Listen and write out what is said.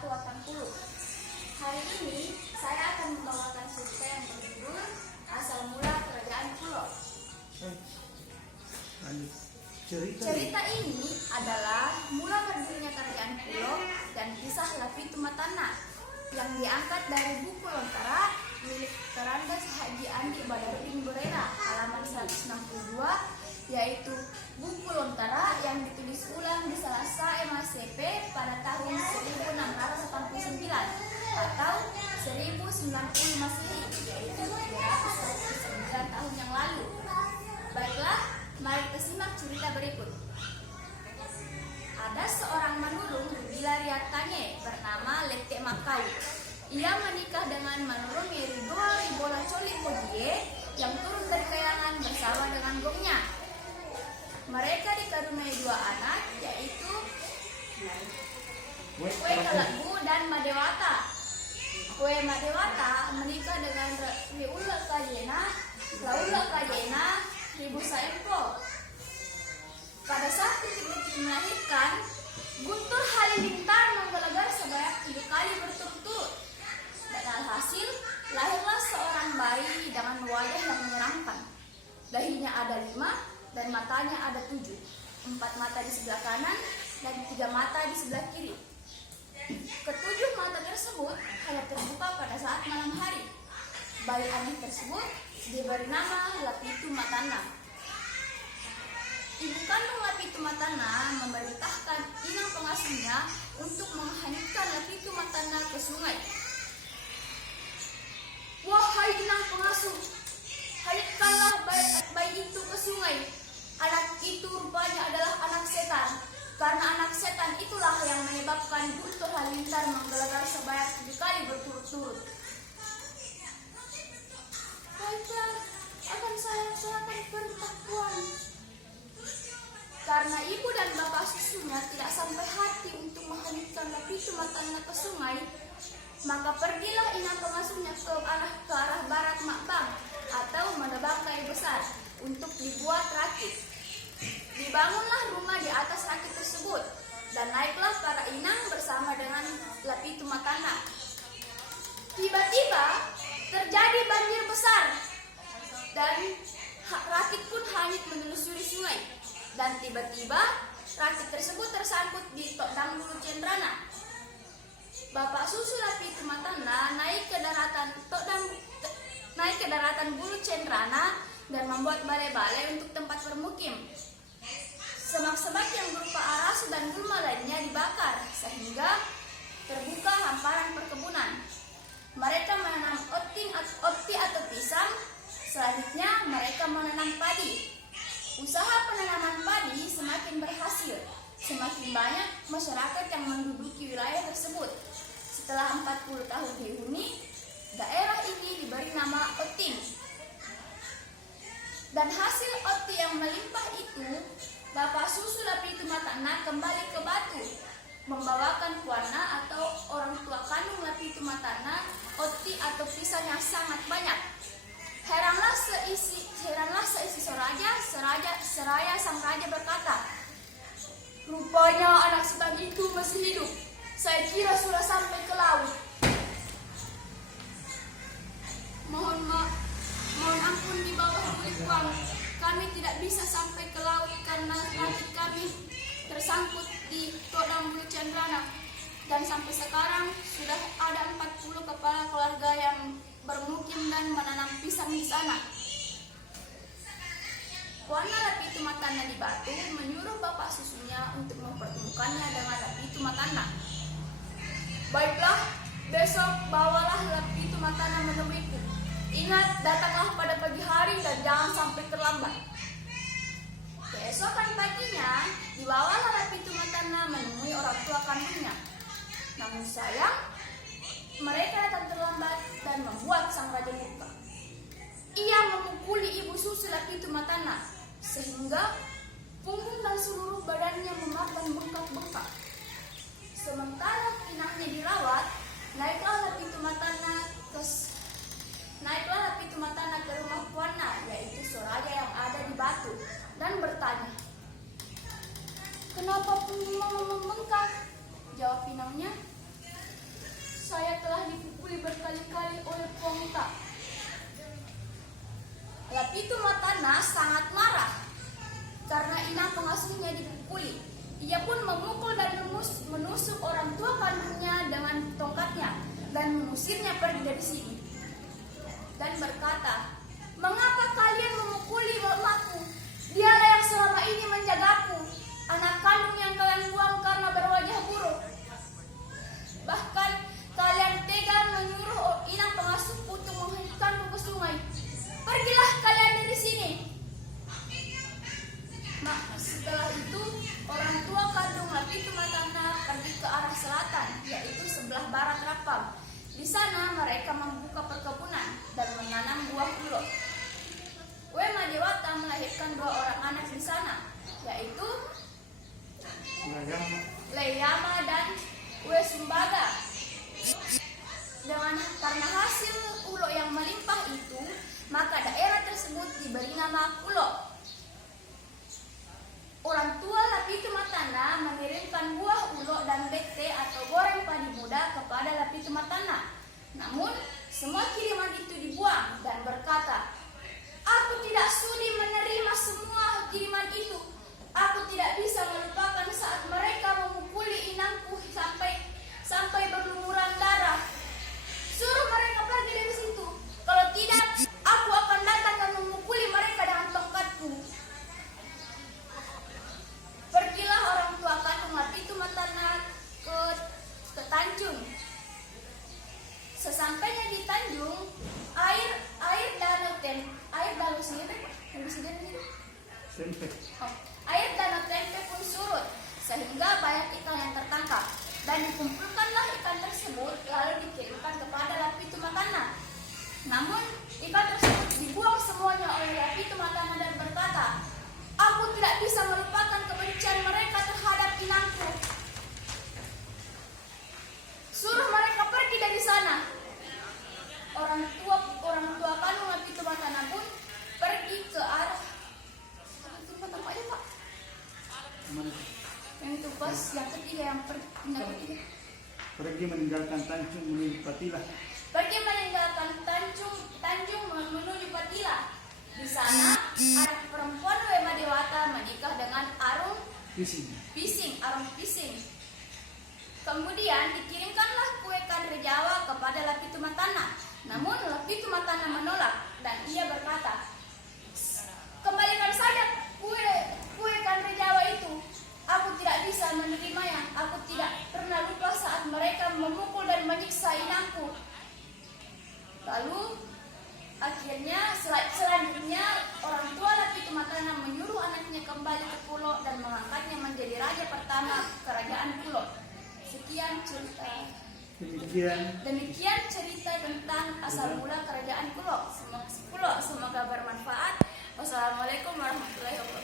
180. Hari ini saya akan membawakan cerita yang berjudul Asal Mula Kerajaan Pulo. Cerita ini adalah mula berdirinya Kerajaan Pulo dan kisah Lapitu Matana yang diangkat dari buku Lontara milik Kerandes Haji Andi Badarudin Borera halaman 162, yaitu buku Lontara yang ditulis ulang di Salasa MACP pada tahun 1689 atau 1090 Masehi, yaitu 309 tahun yang lalu. Baiklah, mari kita simak cerita berikut. Ada seorang manurung di wilayah Tanye bernama Letek Makau. Ia menikah dengan manurung Erido Ribola Coli Podie yang turun dari kayangan bersama dengan gongnya. Mereka dikaruniai 2 anak, yaitu Kue Kalakbu dan Madewata. Kue Madewata menikah dengan Riula Kayena Ribu Saempo. Pada saat titik-titik melahirkan, Guntur Halilintar menggelegar sebanyak 7 kali berturut-turut. Dan alhasil, lahirlah seorang bayi dengan wajah yang menyeramkan. Dahinya ada 5 dan matanya ada 7. 4 mata di sebelah kanan dan 3 mata di sebelah kiri. Ketujuh mata tersebut hanya terbuka pada saat malam hari. Bayi aneh tersebut diberi nama Lapitu Matana. Ibu kandung Lapitu Matana memerintahkan inang pengasuhnya untuk menghanyutkan Lapitu Matana ke sungai. Wahai inang pengasuh, hanyutkanlah bayi itu ke sungai. Anak itu rupanya adalah anak setan. Karena anak setan itulah yang menyebabkan Guntur Halilintar menggelegar sebanyak 7 kali berturut-turut. Baiklah, akan saya laksanakan perintah Tuan. Karena ibu dan bapak susunya tidak sampai hati untuk menghanyutkan Lapitu Matana ke sungai, maka pergilah inang pengasuhnya ke arah barat Makbang atau menebang kayu besar untuk dibuat rakit. Dibangunlah rumah di atas rakit tersebut dan naiklah para inang bersama dengan Lapitu Matana. Tiba-tiba terjadi banjir besar dan rakit pun hanyut menelusuri sungai. Dan tiba-tiba rakit tersebut tersangkut di Tokdang Bulu Cendrana. Bapak susu Lapitu Matana naik ke daratan Bulu Cendrana dan membuat balai-balai untuk tempat bermukim. Semak-semak yang berupa arasu dan gulma lainnya dibakar sehingga terbuka hamparan perkebunan. Mereka menanam oti atau pisang. Selanjutnya mereka menanam padi. Usaha penanaman padi semakin berhasil. Semakin banyak masyarakat yang menduduki wilayah tersebut. Setelah 40 tahun dihuni, daerah ini diberi nama Oting. Dan hasil oti yang melimpah itu, Bapak susu Lapitu Matana kembali ke Batu, membawakan Puana atau orang tua kandung Lapitu Matana oti atau pisang yang sangat banyak. Heranlah seisi seraya sang raja berkata, "Rupanya anak setan itu masih hidup. Saya kira sudah sampai ke laut. Mohon ampun di bawah kulit Tuan. Kami tidak bisa sampai ke laut karena rakit kami tersangkut di Tokdang Bulu Cendrana. Dan sampai sekarang sudah ada 40 kepala keluarga yang bermukim dan menanam pisang di sana." Puana Lapitu Matana di Batu menyuruh bapak susunya untuk mempertemukannya dengan Lapitu Matana. "Baiklah, besok bawalah Lapitu Matana menemuiku. Ingat, datanglah pada pagi hari dan jangan sampai terlambat." Keesokan paginya, dibawalah Lapitu Matana menemui orang tua kandungnya. Namun sayang, mereka datang terlambat dan membuat sang raja murka. Ia memukuli ibu susu Lapitu Matana sehingga punggung dan seluruh badannya memar dan bengkak-bengkak. Sementara inangnya dirawat, naiklah Lapitu Matana ke rumah Puana, yaitu Soraya yang ada di Batu, dan bertanya, "Kenapa punggungmu membengkak?" Jawab inangnya, pengasuhnya dipukuli. Ia pun memukul dan menusuk orang tua kandungnya dengan tongkatnya dan mengusirnya pergi dari sini. Dan berkata, "Mengapa kalian memukuli mamaku? Dialah yang selama ini menjagaku. Anak kandung yang kalian buang karena berwajah buruk. Bahkan kalian tega menyuruh inang pengasuhku untuk menghanyutkanku ke sungai. Pergilah kalian dari sini." Setelah itu, orang tua kandung Lapithumatana pergi ke arah selatan, yaitu sebelah barat Rapam. Di sana mereka membuka perkebunan dan menanam buah ulo. Madewata melahirkan 2 orang anak di sana, yaitu Leyama dan Sumbaga. Karena hasil ulo yang melimpah itu, maka daerah tersebut diberi nama Kulo. Orang tua Lapithumatana mengirimkan buah ulo dan bete atau goreng padi muda kepada Lapithumatana. Namun, semua kiriman itu dibuang dan berkata, "Aku tidak sudi menerima semua kiriman itu. Aku tidak bisa melupakan saat mereka memukuli inangku sampai berlumuran darah. Suruh mereka pergi dari situ. Kalau tidak, aku akan datang dan memukuli mereka dengan tongkatku." Pergilah orang tua kandung Lapithumatana ke Tanjung. Sesampainya di Tanjung, air danau Tempe pun surut, sehingga banyak ikan yang tertangkap, dan dikumpulkanlah ikan tersebut lalu dikirimkan kepada Lapithumatana. Namun ikan tersebut dibuang semuanya oleh Lapithumatana dan berkata, "Aku tidak bisa melupakan kebencian mereka terhadap inangku. Suruh mereka pergi dari sana." Orang tua kandung Lapithumatana pun pergi ke arah yang itu pas yang ketiga pergi meninggalkan Tanjung menuju Patila. Pergi meninggalkan Tanjung menuju Patila. Di sana anak perempuan Madewata menikah dengan Arung Pising. Kemudian dikirimkanlah kue kandre Jawa kepada Lapithumatana. Namun Lapithumatana menolak dan ia berkata, "Kembalikan saja kue kandre Jawa itu. Aku tidak bisa menerimanya. Aku tidak pernah lupa saat mereka memukul dan menyiksa inangku." Lalu selanjutnya orang tua Lapithumatana menyuruh anaknya kembali ke Kulo dan mengangkatnya menjadi raja pertama kerajaan Kulo. Demikian cerita tentang asal mula kerajaan Kulo. Semoga bermanfaat. Wassalamualaikum warahmatullahi wabarakatuh.